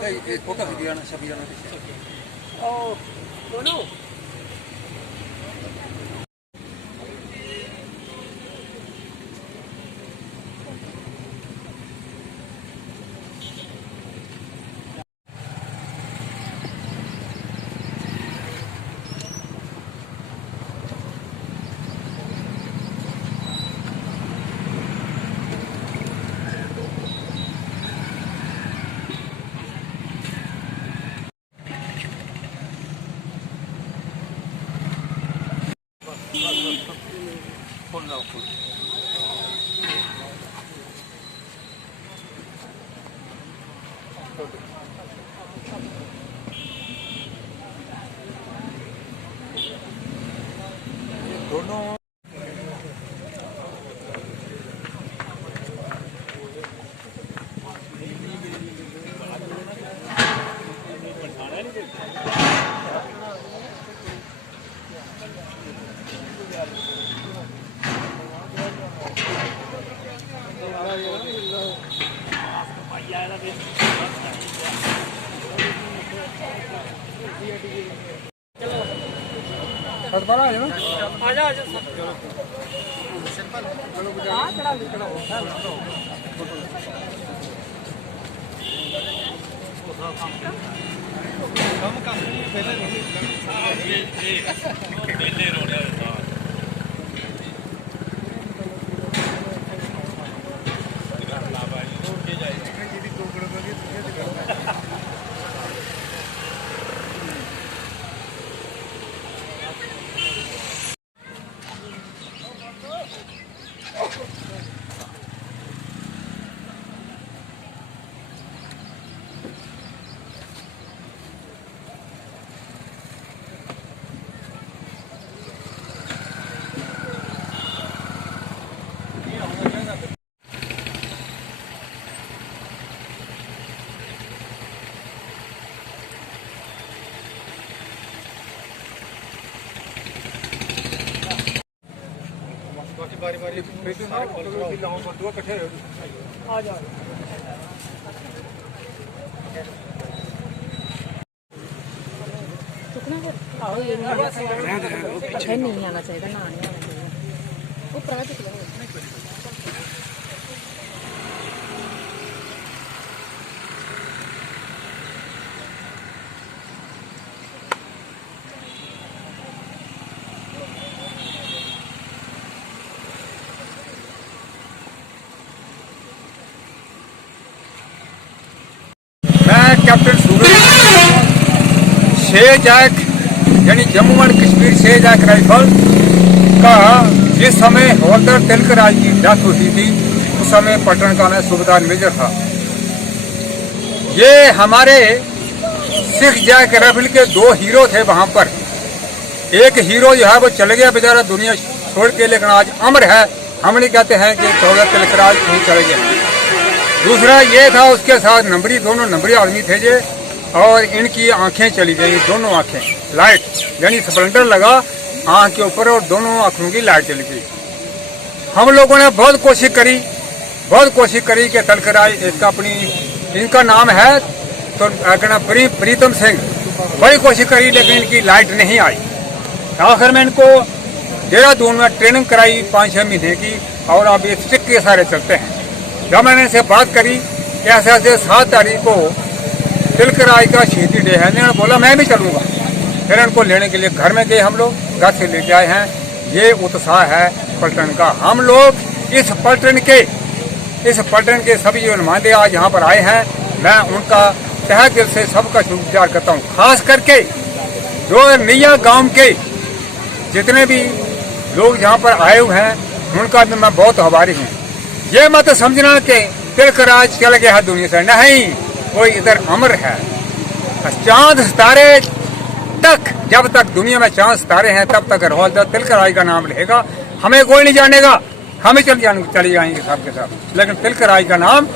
Photo video सभी दोनों दोनों आजा आजा बारी बारी इकट्ठे आ जाओ पीछे नहीं आना चाहिए ना नहीं आना चाहिए वो प्राइवेट कैप्टन शेरजैक यानी जम्मू एंड कश्मीर शेरजैक राइफल का जिस समय हवलदार तिलकराज की डेथ हुई थी उस समय पटना का मैं सूबेदार मेजर था। ये हमारे सिख जैक राइफल के दो हीरो थे वहां पर। एक हीरो जो है वो चले गया बेचारा दुनिया छोड़ के, लेकिन आज अमर है। हम नहीं कहते हैं कि हवलदार तिलकराज नहीं चले गए। दूसरा ये था उसके साथ नंबरी, दोनों नंबरी आदमी थे जे, और इनकी आंखें चली गई, दोनों आंखें लाइट यानी स्प्लेंडर लगा आंख के ऊपर और दोनों आंखों की लाइट चली गई। हम लोगों ने बहुत कोशिश करी कि तिलकराज इसका अपनी इनका नाम है तो प्रीतम सिंह, बड़ी कोशिश करी लेकिन इनकी लाइट नहीं आई। आखिर में इनको देहरादून में ट्रेनिंग कराई 5-6 महीने की और अब ये स्टिक के सारे चलते हैं। जब मैंने इनसे बात करी कि ऐसे 7 तारीख को तिलकराज का शहीदी डे है, इन्होंने बोला मैं भी चलूंगा। फिर इनको लेने के लिए घर में गए, हम लोग घर से लेके आए हैं। ये उत्साह है पलटन का। हम लोग इस पलटन के सभी जो नुमाइंदे आज यहाँ पर आए हैं, मैं उनका तहे दिल से सबका शुक्रगुजार करता हूँ। खास करके जो निया गांव के जितने भी लोग यहाँ पर आए हुए हैं उनका भी मैं बहुत आभारी हूँ। ये मत समझना कि तिलकराज चल गया है दुनिया से, नहीं, कोई इधर अमर है। चांद सितारे तक, जब तक दुनिया में चांद सितारे हैं तब तक हवलदार तिलकराज का नाम रहेगा। हमें कोई नहीं जानेगा, हमें चले जाएंगे साहब के साथ, लेकिन तिलकराज का नाम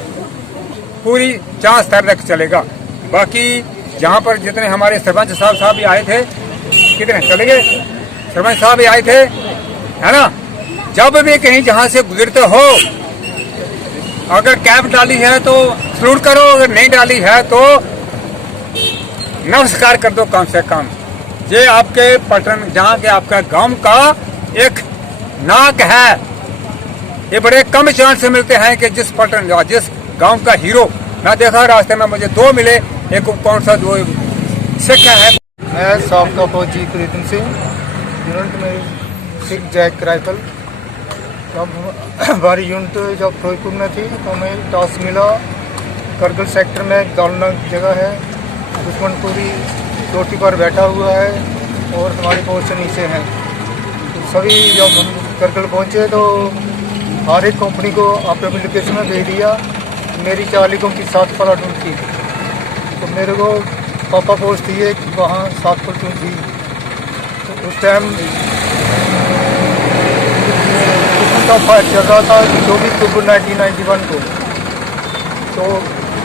पूरी चांद सितारे तक चलेगा। बाकी जहाँ पर जितने हमारे सरपंच साहब भी आए थे, कितने चले गए, सरपंच साहब भी आए थे, है ना। जब भी कहीं जहाँ से गुजरते हो, अगर कैप डाली है तो सलूट करो, अगर नहीं डाली है तो नमस्कार कर दो कम से कम। ये आपके पटन जहाँ के आपका गांव का एक नाक है। ये बड़े कम चांस मिलते हैं कि जिस गांव का हीरो मैं देखा रास्ते में मुझे दो मिले। एक कौन सा दो सिख है। मैं साबका फौजी प्रीतम सिंह, यूनिट में सिख जैक राइफल। जब हमारी यूनिट जब फिरोजपुर में थी तो हमें टास्क मिला, करगिल सेक्टर में गालनग जगह है, दुश्मन पूरी चोटी पर बैठा हुआ है और हमारी पोस्ट नीचे है। तो सभी जब हम करगिल पहुँचे तो हर एक कंपनी को अपने लोकेशन में भेज दिया। मेरी 40 की 7 प्लाटून थी, तो मेरे को पापा पोस्ट थी एक वहाँ 7 प्लाटून थी। तो उस टाइम का फायर चल रहा था 24 अक्टूबर 1991 को। तो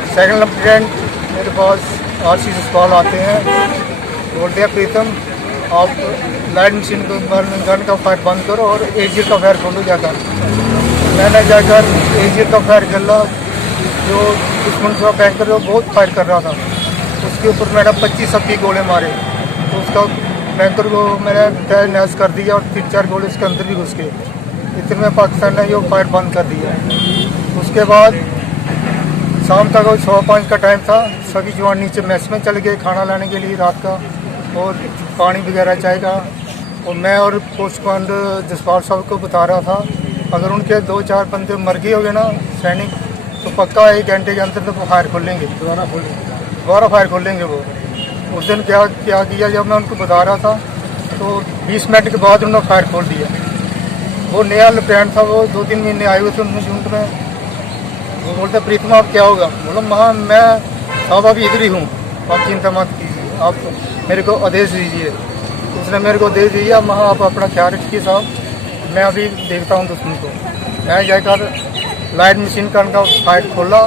सेकंड लेफ्टिनेंट मेरे पास RC जसपाल आते हैं, बोलते हैं प्रीतम आप लाइट मशीन गन का फायर बंद करो और एजियर का फायर खोलो जाकर। मैंने जाकर एजियर का फायर कर जो दुश्मन का बैंकर वो बहुत फायर कर रहा था, उसके ऊपर मैंने 25 अपी गोले मारे। तो उसका बैंकर को मैंने तय नैस कर दिया और 3-4 गोले उसके अंदर भी घुस गए। इतने में पाकिस्तान ने ये फायर बंद कर दिया। उसके बाद शाम तक 5:15 का टाइम था, सभी जवान नीचे मैस में चले गए खाना लाने के लिए रात का और पानी वगैरह चाहेगा। और मैं और पोस्ट कमांडर जसपाल साहब को बता रहा था अगर उनके 2-4 बंदे मर गए हो गए ना सैनिक, तो पक्का 1 घंटे के अंदर तो फायर खोलेंगे, दोबारा फायर खोलेंगे। वो उस दिन क्या किया, जब मैं उनको बता रहा था तो 20 मिनट के बाद उन्होंने फायर खोल दिया। वो नया लेफ्टिनेंट था, वो 2-3 महीने आए हुए थे उनमें यूनिट में। वो बोलते प्रीतम आप क्या होगा, बोला महा मैं साहब अभी इधर ही हूँ, आप चिंता मत कीजिए, आप मेरे को आदेश दीजिए। उसने मेरे को आदेश दिया, महा आप अपना ख्याल रखिए साहब, मैं अभी देखता हूँ दुश्मन को। मैं जाकर लाइट मशीन गन का फायर खोला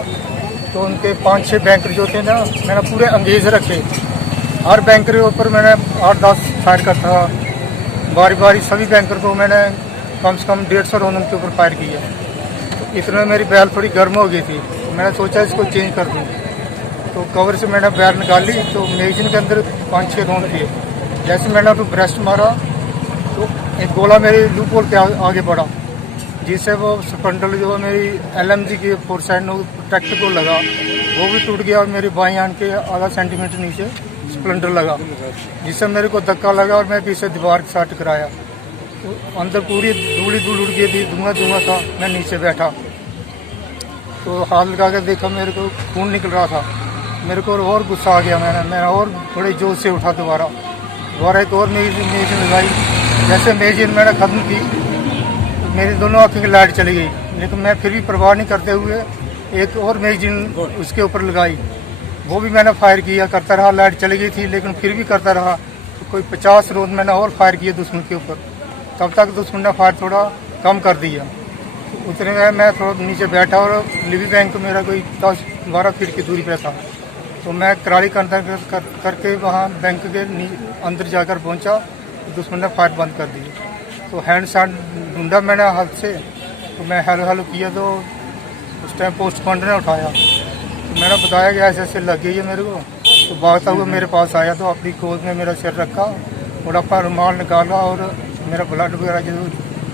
तो उनके 5-6 बैंकर जो थे ना, मैंने पूरे अंगेज रखे। हर बैंकर के ऊपर मैंने 8-10 फायर करता था, बारी बारी सभी बैंकर को मैंने कम से कम 150 राउंड उनके ऊपर फायर किया। तो इतने में मेरी बैल थोड़ी गर्म हो गई थी, मैंने सोचा इसको चेंज कर दूँ। तो कवर से मैंने बैल निकाली तो मैगजीन के अंदर 5-6 राउंड थे। जैसे मैंने उसको ब्रेस्ट मारा तो एक गोला मेरी लूप होल के आगे बढ़ा, जिससे वो स्पंडल जो मेरी LMG की 4 साइड ट्रैक्टर को लगा, वो भी टूट गया और मेरी बाईं आंख के आधा सेंटीमीटर नीचे स्प्लेंडर लगा, जिससे मेरे को धक्का लगा और मैं पीछे दीवार के साथ टकराया। तो अंदर पूरी धूल उड़ गई थी, धुआं था। मैं नीचे बैठा तो हाथ लगा कर देखा, मेरे को खून निकल रहा था। मेरे को और गुस्सा आ गया, मैं और थोड़े जोर से उठा दोबारा एक और मेजिन लगाई। जैसे मेजिन मैंने ख़त्म की मेरी दोनों आँखों की लाइट चली गई, लेकिन मैं फिर भी परवाह नहीं करते हुए एक और मैगजीन उसके ऊपर लगाई। वो भी मैंने फायर किया, करता रहा, लाइट चली गई थी लेकिन फिर भी करता रहा। तो कोई 50 राउंड मैंने और फायर किए दुश्मन के ऊपर, तब तक दुश्मन ने फायर थोड़ा कम कर दिया। तो उतने में मैं थोड़ा नीचे बैठा और लिवी बैंक मेरा कोई 10-12 फीट की दूरी पर था। तो मैं कराली करके वहाँ बैंक के अंदर जाकर पहुँचा, तो दुश्मन ने फायर बंद कर दी। तो हैंड शॉट ढूंढा मैंने हाथ से, तो मैं हेलो किया तो उस टाइम पोस्ट कमांडर ने उठाया। तो मैंने बताया कि ऐसे लग गई है मेरे को। तो भागता हुआ मेरे पास आया तो अपनी गोद में मेरा सिर रखा और अपना रुमाल निकाला और मेरा ब्लड वगैरह जो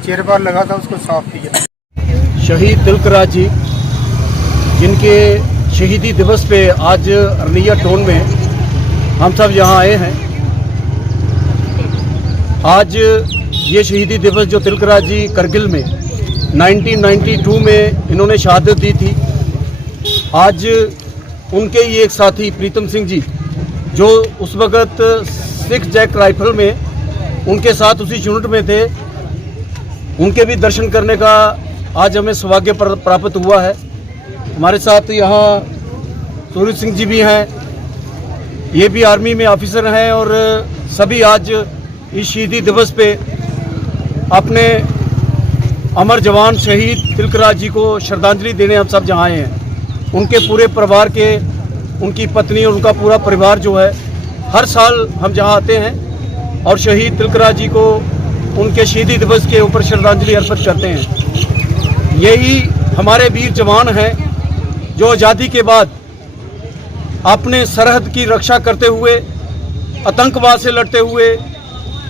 चेहरे पर लगा था उसको साफ किया। शहीद तिलकराज जी, जिनके शहीदी दिवस पे आज अरनिया टाउन में हम सब यहाँ आए हैं। आज ये शहीदी दिवस जो तिलकराज जी करगिल में 1992 में इन्होंने शहादत दी थी, आज उनके ही एक साथी प्रीतम सिंह जी जो उस वक़्त सिख जैक राइफल में उनके साथ उसी यूनिट में थे, उनके भी दर्शन करने का आज हमें सौभाग्य प्राप्त हुआ है। हमारे साथ यहाँ सूरज सिंह जी भी हैं, ये भी आर्मी में ऑफिसर हैं और सभी आज इस शहीदी दिवस पे अपने अमर जवान शहीद तिलकराज जी को श्रद्धांजलि देने हम सब जहाँ आए हैं। उनके पूरे परिवार के, उनकी पत्नी और उनका पूरा परिवार जो है, हर साल हम जहाँ आते हैं और शहीद तिलकराज जी को उनके शहीदी दिवस के ऊपर श्रद्धांजलि अर्पित करते हैं। यही हमारे वीर जवान हैं जो आज़ादी के बाद अपने सरहद की रक्षा करते हुए, आतंकवाद से लड़ते हुए,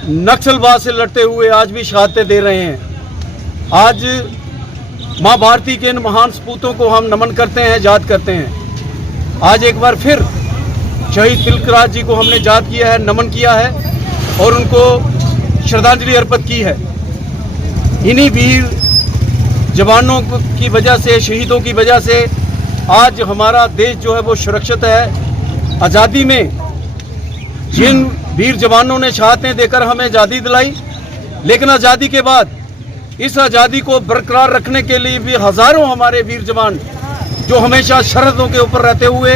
नक्सलवाद से लड़ते हुए आज भी शहादतें दे रहे हैं। आज माँ भारती के इन महान सपूतों को हम नमन करते हैं, याद करते हैं। आज एक बार फिर शहीद तिलकराज जी को हमने याद किया है, नमन किया है और उनको श्रद्धांजलि अर्पित की है। इन्हीं वीर जवानों की वजह से, शहीदों की वजह से आज हमारा देश जो है वो सुरक्षित है। आज़ादी में जिन वीर जवानों ने शहादतें देकर हमें आज़ादी दिलाई, लेकिन आज़ादी के बाद इस आज़ादी को बरकरार रखने के लिए भी हज़ारों हमारे वीर जवान जो हमेशा सरहदों के ऊपर रहते हुए,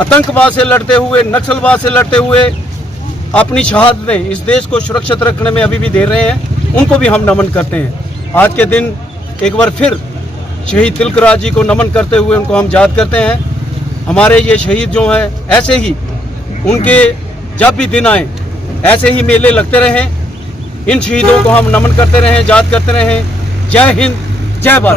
आतंकवाद से लड़ते हुए, नक्सलवाद से लड़ते हुए अपनी शहादतें इस देश को सुरक्षित रखने में अभी भी दे रहे हैं, उनको भी हम नमन करते हैं। आज के दिन एक बार फिर शहीद तिलकराज जी को नमन करते हुए उनको हम याद करते हैं। हमारे ये शहीद जो हैं, ऐसे ही उनके जब भी दिन आए ऐसे ही मेले लगते रहें, इन शहीदों को हम नमन करते रहें, याद करते रहें। जय हिंद, जय भारत।